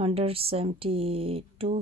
172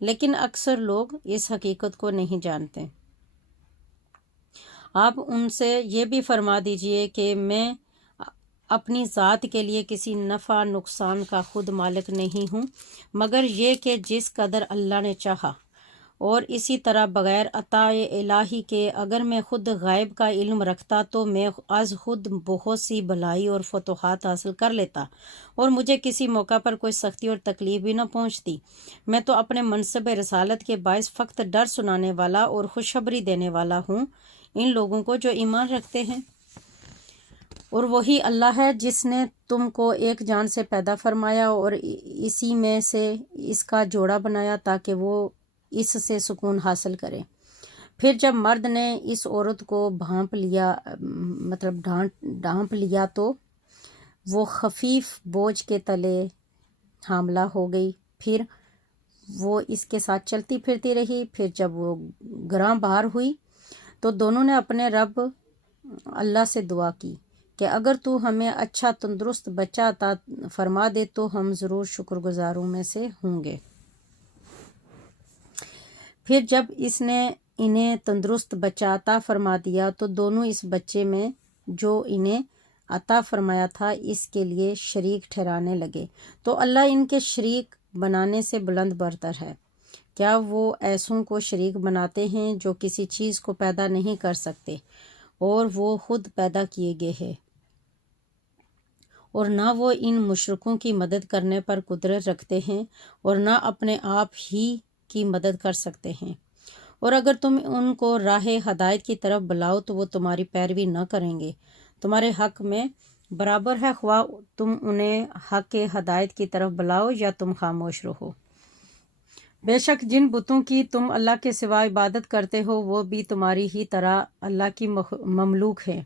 لیکن اکثر لوگ اس حقیقت کو نہیں جانتے۔ آپ ان سے یہ بھی فرما دیجئے کہ میں اپنی ذات کے لیے کسی نفع نقصان کا خود مالک نہیں ہوں، مگر یہ کہ جس قدر اللہ نے چاہا، اور اسی طرح بغیر عطا الہی کے اگر میں خود غیب کا علم رکھتا تو میں از خود بہت سی بھلائی اور فتوحات حاصل کر لیتا، اور مجھے کسی موقع پر کوئی سختی اور تکلیف بھی نہ پہنچتی۔ میں تو اپنے منصب رسالت کے باعث فقط ڈر سنانے والا اور خوشخبری دینے والا ہوں ان لوگوں کو جو ایمان رکھتے ہیں۔ اور وہی اللہ ہے جس نے تم کو ایک جان سے پیدا فرمایا اور اسی میں سے اس کا جوڑا بنایا تاکہ وہ اس سے سکون حاصل کرے۔ پھر جب مرد نے اس عورت کو ڈھانپ لیا تو وہ خفیف بوجھ کے تلے حاملہ ہو گئی، پھر وہ اس کے ساتھ چلتی پھرتی رہی۔ پھر جب وہ گراں بہار ہوئی تو دونوں نے اپنے رب اللہ سے دعا کی کہ اگر تو ہمیں اچھا تندرست بچہ عطا فرما دے تو ہم ضرور شکر گزاروں میں سے ہوں گے۔ پھر جب اس نے انہیں تندرست بچہ عطا فرما دیا تو دونوں اس بچے میں جو انہیں عطا فرمایا تھا اس کے لیے شریک ٹھہرانے لگے، تو اللہ ان کے شریک بنانے سے بلند برتر ہے۔ کیا وہ ایسوں کو شریک بناتے ہیں جو کسی چیز کو پیدا نہیں کر سکتے اور وہ خود پیدا کیے گئے ہیں، اور نہ وہ ان مشرکوں کی مدد کرنے پر قدرت رکھتے ہیں اور نہ اپنے آپ ہی کی مدد کر سکتے ہیں، اور اگر تم ان کو راہ ہدایت کی طرف بلاؤ تو وہ تمہاری پیروی نہ کریں گے۔ تمہارے حق میں برابر ہے خواہ تم انہیں حق ہدایت کی طرف بلاؤ یا تم خاموش رہو۔ بے شک جن بتوں کی تم اللہ کے سوا عبادت کرتے ہو وہ بھی تمہاری ہی طرح اللہ کی مملوک ہیں۔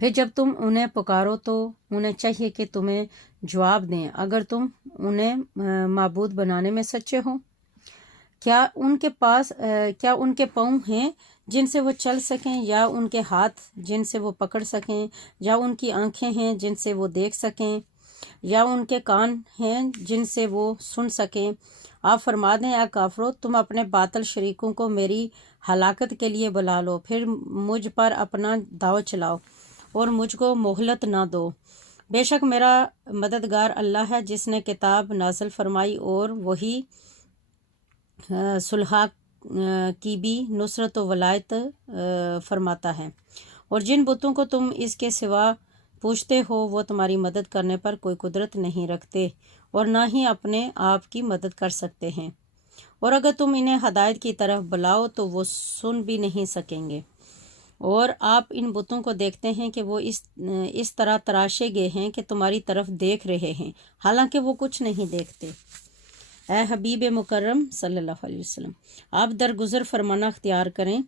پھر جب تم انہیں پکارو تو انہیں چاہیے کہ تمہیں جواب دیں اگر تم انہیں معبود بنانے میں سچے ہو۔ کیا ان کے پاؤں ہیں جن سے وہ چل سکیں، یا ان کے ہاتھ جن سے وہ پکڑ سکیں، یا ان کی آنکھیں ہیں جن سے وہ دیکھ سکیں، یا ان کے کان ہیں جن سے وہ سن سکیں؟ آپ فرما دیں اے کافرو، تم اپنے باطل شریکوں کو میری ہلاکت کے لیے بلا لو، پھر مجھ پر اپنا داؤ چلاؤ اور مجھ کو مہلت نہ دو۔ بے شک میرا مددگار اللہ ہے جس نے کتاب نازل فرمائی اور وہی صلح کی بھی نصرت و ولایت فرماتا ہے، اور جن بتوں کو تم اس کے سوا پوچھتے ہو وہ تمہاری مدد کرنے پر کوئی قدرت نہیں رکھتے اور نہ ہی اپنے آپ کی مدد کر سکتے ہیں، اور اگر تم انہیں ہدایت کی طرف بلاؤ تو وہ سن بھی نہیں سکیں گے۔ اور آپ ان بتوں کو دیکھتے ہیں کہ وہ اس طرح تراشے گئے ہیں کہ تمہاری طرف دیکھ رہے ہیں حالانکہ وہ کچھ نہیں دیکھتے۔ اے حبیب مکرم صلی اللہ علیہ وسلم، آپ درگزر فرمانا اختیار کریں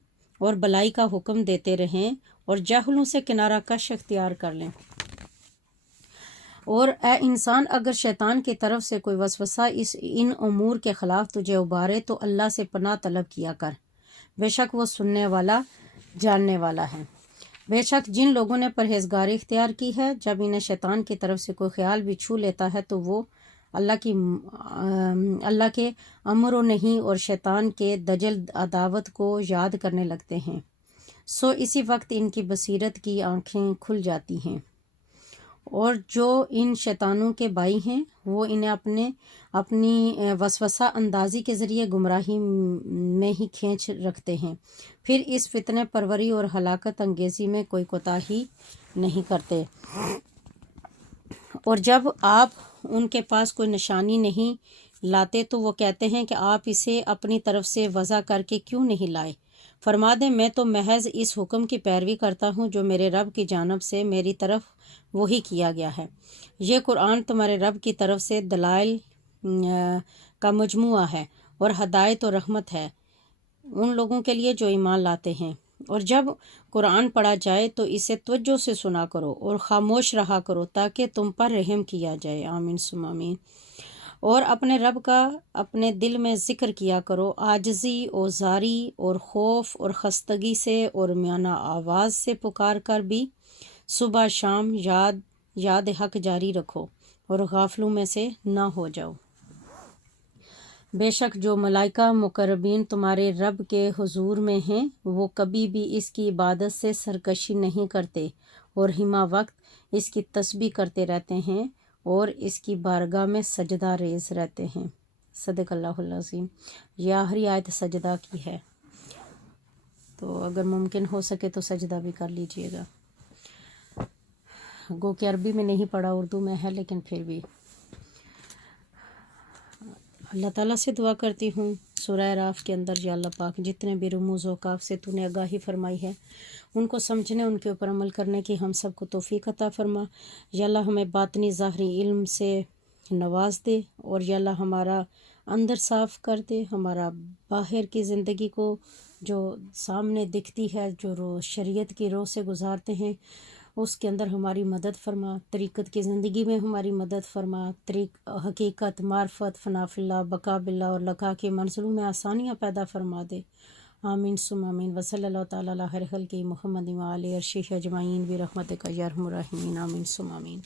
اور بلائی کا حکم دیتے رہیں اور جاہلوں سے کنارہ کش اختیار کر لیں۔ اور اے انسان، اگر شیطان کی طرف سے کوئی وسوسہ ان امور کے خلاف تجھے ابھارے تو اللہ سے پناہ طلب کیا کر، بے شک وہ سننے والا جاننے والا ہے۔ بے شک جن لوگوں نے پرہیزگاری اختیار کی ہے جب انہیں شیطان کی طرف سے کوئی خیال بھی چھو لیتا ہے تو وہ اللہ کے امر و نہی اور شیطان کے دجل عداوت کو یاد کرنے لگتے ہیں، سو اسی وقت ان کی بصیرت کی آنکھیں کھل جاتی ہیں، اور جو ان شیطانوں کے بھائی ہیں وہ انہیں اپنی وسوسہ اندازی کے ذریعے گمراہی میں ہی کھینچ رکھتے ہیں، پھر اس فتنہ پروری اور ہلاکت انگیزی میں کوئی کوتاہی نہیں کرتے۔ اور جب آپ ان کے پاس کوئی نشانی نہیں لاتے تو وہ کہتے ہیں کہ آپ اسے اپنی طرف سے وضع کر کے کیوں نہیں لائے؟ فرما دیں میں تو محض اس حکم کی پیروی کرتا ہوں جو میرے رب کی جانب سے میری طرف وحی کیا گیا ہے۔ یہ قرآن تمہارے رب کی طرف سے دلائل کا مجموعہ ہے اور ہدایت و رحمت ہے ان لوگوں کے لیے جو ایمان لاتے ہیں۔ اور جب قرآن پڑھا جائے تو اسے توجہ سے سنا کرو اور خاموش رہا کرو تاکہ تم پر رحم کیا جائے، آمین ثم آمین۔ اور اپنے رب کا اپنے دل میں ذکر کیا کرو، عاجزی اوزاری اور خوف اور خستگی سے اور میانہ آواز سے پکار کر بھی صبح شام یاد حق جاری رکھو اور غافلوں میں سے نہ ہو جاؤ۔ بے شک جو ملائکہ مقربین تمہارے رب کے حضور میں ہیں وہ کبھی بھی اس کی عبادت سے سرکشی نہیں کرتے اور ہمہ وقت اس کی تسبیح کرتے رہتے ہیں اور اس کی بارگاہ میں سجدہ ریز رہتے ہیں۔ صدق اللہ العظیم۔ یہ آخری آیت سجدہ کی ہے، تو اگر ممکن ہو سکے تو سجدہ بھی کر لیجئے گا۔ گو کہ عربی میں نہیں پڑھا، اردو میں ہے، لیکن پھر بھی اللہ تعالیٰ سے دعا کرتی ہوں سورہ اعراف کے اندر، یا اللہ پاک جتنے بھی رموز اوقاف سے تو نے آگاہی فرمائی ہے ان کو سمجھنے، ان کے اوپر عمل کرنے کی ہم سب کو توفیق عطا فرما۔ یا اللہ ہمیں باطنی ظاہری علم سے نواز دے، اور یا اللہ ہمارا اندر صاف کر دے، ہمارا باہر کی زندگی کو جو سامنے دکھتی ہے، جو شریعت کی روح سے گزارتے ہیں، اس کے اندر ہماری مدد فرما، طریقت کی زندگی میں ہماری مدد فرما، حقیقت، معرفت، فنا فی اللہ، بقا باللہ اور لقا کے منزلوں میں آسانیاں پیدا فرما دے۔ آمین ثم آمین۔ وصلی اللہ تعالیٰ علی خیر خلقہ محمد و آلہ عرشہ اجمعین برحمتک یا ارحم الراحمین۔ آمین ثم آمین۔